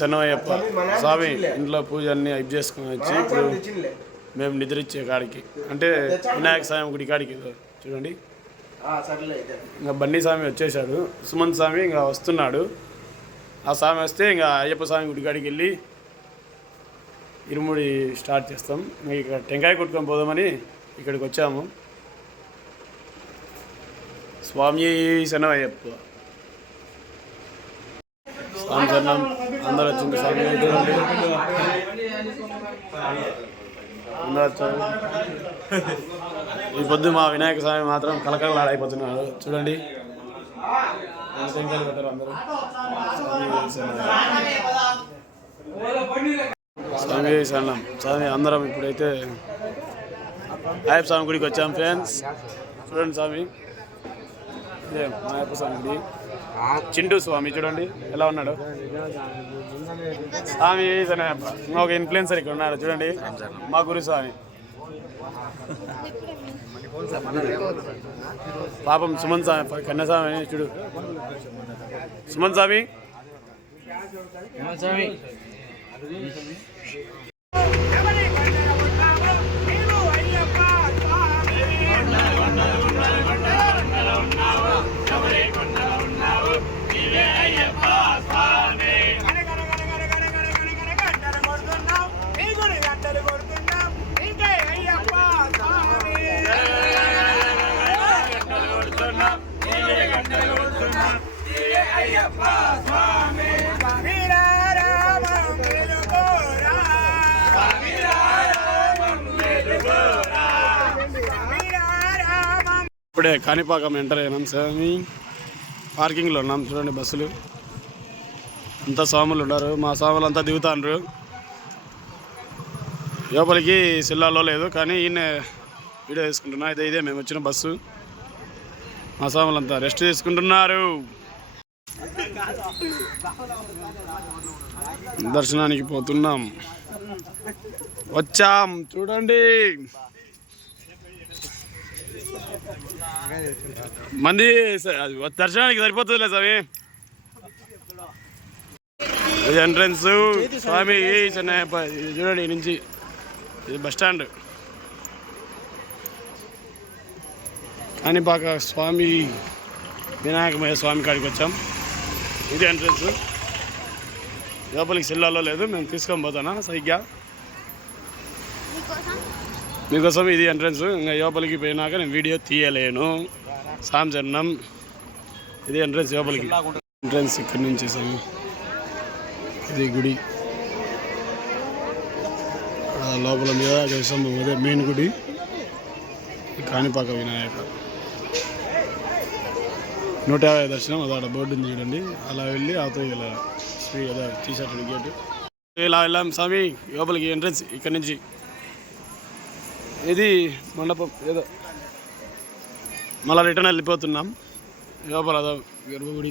సన్నయ్యప్ప స్వామి ఇంట్లో పూజ అన్ని అయిపు చేసుకుని వచ్చి ఇప్పుడు మేము నిద్రించే కాడికి అంటే వినాయక స్వామి గుడి కాడికి చూడండి. ఇంకా బండి స్వామి వచ్చేసాడు, సుమంత్ స్వామి ఇంకా వస్తున్నాడు. ఆ స్వామి వస్తే ఇంకా అయ్యప్ప స్వామి గుడి కాడికి వెళ్ళి ఇరుముడి స్టార్ట్ చేస్తాం. ఇక్కడ టెంకాయ కొట్టుకొని పోదామని ఇక్కడికి వచ్చాము. స్వామి శరణమయ్యప్ప. స్వామి శరణం. అందరూ వచ్చింది స్వామి. అందరూ వచ్చారు. ఈ పొద్దు మా వినాయక స్వామి మాత్రం కలకలలాడైపోతున్నాడు చూడండి. టెంకాయలు పెట్టారు అందరూ. స్వామి శరణం. స్వామి అందరం ఇప్పుడైతే అయ్యప్ప స్వామి గుడికి వచ్చాం ఫ్రెండ్స్. చూడండి స్వామి, ఇదే మా అయ్యప్ప స్వామి గుడి. చింటూ స్వామి చూడండి ఎలా ఉన్నాడు. స్వామి శరణయ్యప్ప. ఒక ఇన్ఫ్లుయెన్సర్ ఇక్కడ ఉన్నారు చూడండి, మా గురు స్వామి. పాపం సుమంత్ స్వామి కన్యస్వామి చూడు. సుమంత్ స్వామి ఇప్పుడే కాణిపాకం ఎంటర్ అయినాం స్వామి. పార్కింగ్లో ఉన్నాం చూడండి. బస్సులు అంతా స్వాములు ఉన్నారు. మా స్వాములు అంతా దిగుతాండ్రు. లోపలికి సిల్లాలో లేదు కానీ ఈయన వీడియో తీసుకుంటున్నా. ఇదే మేము వచ్చిన బస్సు. మా స్వాములంతా రెస్ట్ తీసుకుంటున్నారు. దర్శనానికి పోతున్నాం. వచ్చాం చూడండి. మంది దర్శనానికి సరిపోతుందిలే స్వామి. ఇది ఎంట్రన్స్ స్వామి చెన్నయ్యప్ప. చూడండి నుంచి ఇది బస్ స్టాండ్. కాణిపాక స్వామి వినాయకమయ్య స్వామి కాడికి వచ్చాం. ఇది ఎంట్రన్స్. లోపలికి సిల్లాలో లేదు, మేము తీసుకొని పోతానా సరిగ్గా మీకోసం. ఇది ఎంట్రన్స్. ఇంకా లోపలికి పోయినాక నేను వీడియో తీయలేను. సాంజన్నం. ఇది ఎంట్రన్స్ లోపలికి. ఎంట్రన్స్ ఇక్కడి నుంచి స్వామి. ఇది గుడి లోపల మీద అదే మెయిన్ గుడి. కాణిపాక వినాయక 150 దర్శనం. అదాడ బోర్డు ఉంది చూడండి. అలా వెళ్ళి అవతల ఇలా శ్రీ అదే టీషర్ట్ గేట్ ఇలా వెళ్ళాం స్వామి లోపలికి. ఎంట్రన్స్ ఇక్కడి నుంచి. ఇది మండపం ఏదో. మళ్ళీ రిటర్న్ వెళ్ళిపోతున్నాం. లోపల అదో గర్భగుడి.